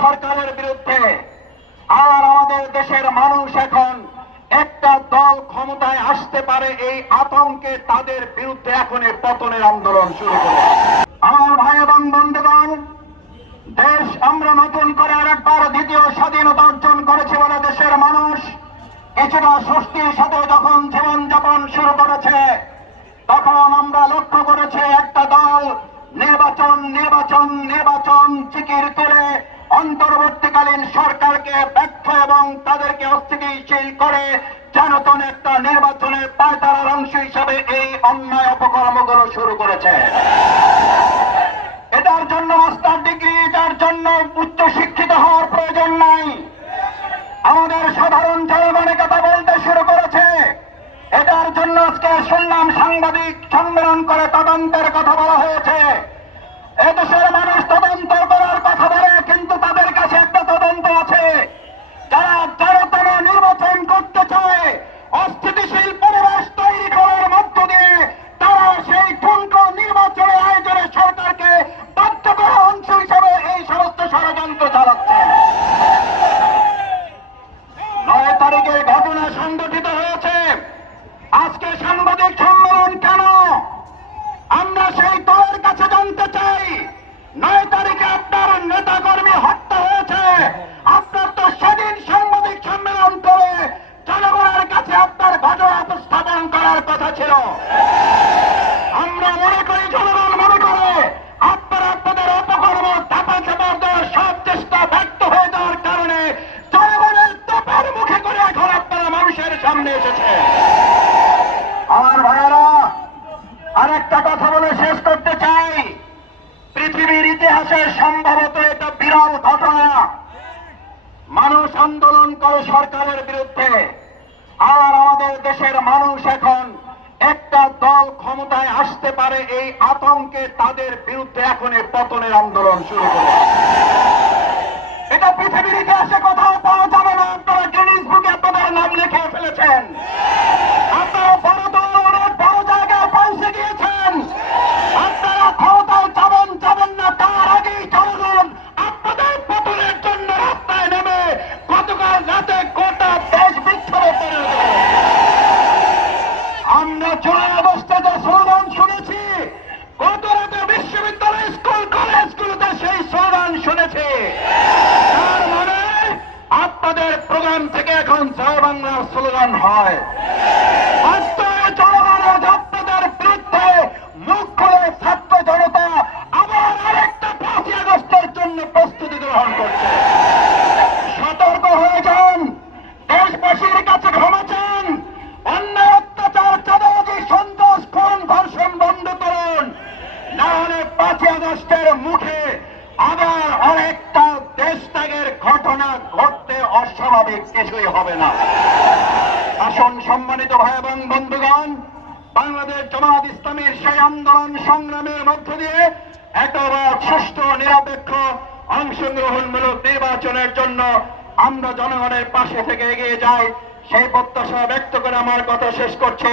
সরকারের বিরুদ্ধে। আর আমাদের দেশের মানুষ এখন একটা দল ক্ষমতায় আসতে পারে এই আতঙ্কে তাদের বিরুদ্ধে এখন এই পতনের আন্দোলন শুরু করে আমার ভাই এবং বন্ধুগণ, দেশ আমরা নতুন করে আরেকবার দ্বিতীয় স্বাধীনতা অর্জন করেছে বলে দেশের মানুষ কিছুটা স্বস্তির সাথে যখন জীবনযাপন শুরু করেছে, তখন আমরা লক্ষ্য করেছি একটা দল নির্বাচন নির্বাচন নির্বাচন চিকির তুলে অন্তর্বর্তীকালীন সরকারকে ব্যর্থ এবং তাদেরকে অস্থিতিশীল করে জনতন একটা নির্বাচনের পায়তারার অংশ হিসাবে এই অন্যায় অপকর্মগুলো শুরু করেছে। এটার জন্য মাস্টার ডিগ্রি, এটার জন্য উচ্চ শিক্ষিত হওয়ার প্রয়োজন নাই। আমাদের সাধারণ জনগণের কথা বলতে শুরু করেছে। এটার জন্য আজকে শুনলাম সাংবাদিক সম্মেলন করে তদন্তের কথা বলা হয়েছে। এদেশের মানুষ তদন্ত করার কথা বলে কিন্তু তাদের কাছে একটা তদন্ত আছে যারা জনতন নির্বাচন করতে চায় অস্থিতিশীল পরিবেশ তৈরি করার মধ্য দিয়ে তারা সেই ঠুনকো নির্বাচনের আয়োজনে সরকারকে বাধ্য করার অংশ হিসেবে এই সমস্ত ষড়যন্ত্র চালাচ্ছে নয় তারিখে ঘটনা সংঘটিত হয়েছে আজকে সাংবাদিক সম্মেলন কেন? আমরা সেই দলের কাছে জানতে চাই। নয় তারিখে আপনার নেতা কর্মী হত্যা হয়েছে। আপনার তো সেদিন সাংবাদিক সম্মেলন করে জনগণের কাছে আপনার ঘটনা উপস্থাপন করার কথা ছিল। আমরা মনে করি জনগণ মনে করে আপনারা আপনাদের অপকর্ম চাপা চাপা দেওয়ার সব চেষ্টা ব্যর্থ হয়ে যাওয়ার কারণে জনগণের চাপের মুখে করে এখন আপনারা মানুষের সামনে এসেছে আমার ভাইয়েরা আরেকটা কথা বলে শেষ করতে চাই পৃথিবীর ইতিহাসে সম্ভবত এটা বিরল ঘটনা মানুষ আন্দোলন করে সরকারের বিরুদ্ধে আর আমাদের দেশের মানুষ এখন একটা দল ক্ষমতায় আসতে পারে, এই আতঙ্কে তাদের বিরুদ্ধে এখন এই পতনের আন্দোলন শুরু করে জুলাই আগস্টে যে স্লোগান শুনেছি, গত রাতে বিশ্ববিদ্যালয় স্কুল কলেজগুলোতে সেই স্লোগান শুনেছি। তার মানে আপনাদের প্রোগ্রাম থেকে এখন জয় বাংলার স্লোগান হয়। ঘটনা ঘটতে অস্বাভাবিক কিছুই হবে না। আসন সম্মানিত ভাই এবং বন্ধুগণ, বাংলাদেশ জামাত ইসলামের সেই আন্দোলন সংগ্রামের মধ্য দিয়ে একেবারে সুষ্ঠু, নিরপেক্ষ, অংশগ্রহণমূলক নির্বাচনের জন্য আমরা জনগণের পাশে থেকে এগিয়ে যাই। সেই প্রত্যাশা ব্যক্ত করে আমার কথা শেষ করছি।